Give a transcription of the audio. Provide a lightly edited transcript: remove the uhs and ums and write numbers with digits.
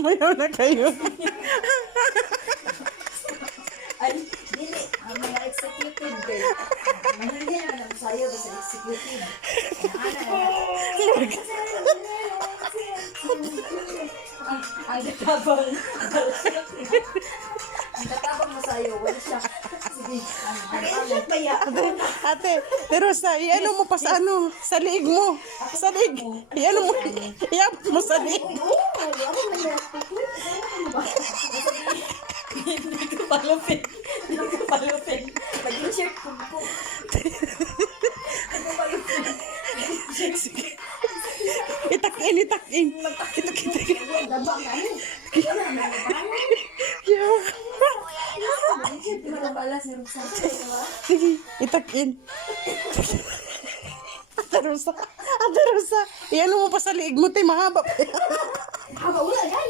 Mayaw na kayo. Ay, dili. Ang mga executive day. Hindi naman ang sayo ba sa executive. Ang katabang. Ang katabang masayo. Wala siya. Sige. Ang kaya. Ate, pero sa iano mo pa sa ano, sa liig mo. Sa liig. Iano mo, iabot mo sa liig. Hindi ko palupin. Hindi ko palupin. Mag-insert ko po. Hindi ko palupin. Itak-in, itak-in. Itak-in. Dabang ka rin. Hindi mo na pala si Rosa. Sige, itak-in. Ate Rosa, iano mo pa sa liig mo, te, mahaba pa. Haba, wala yan.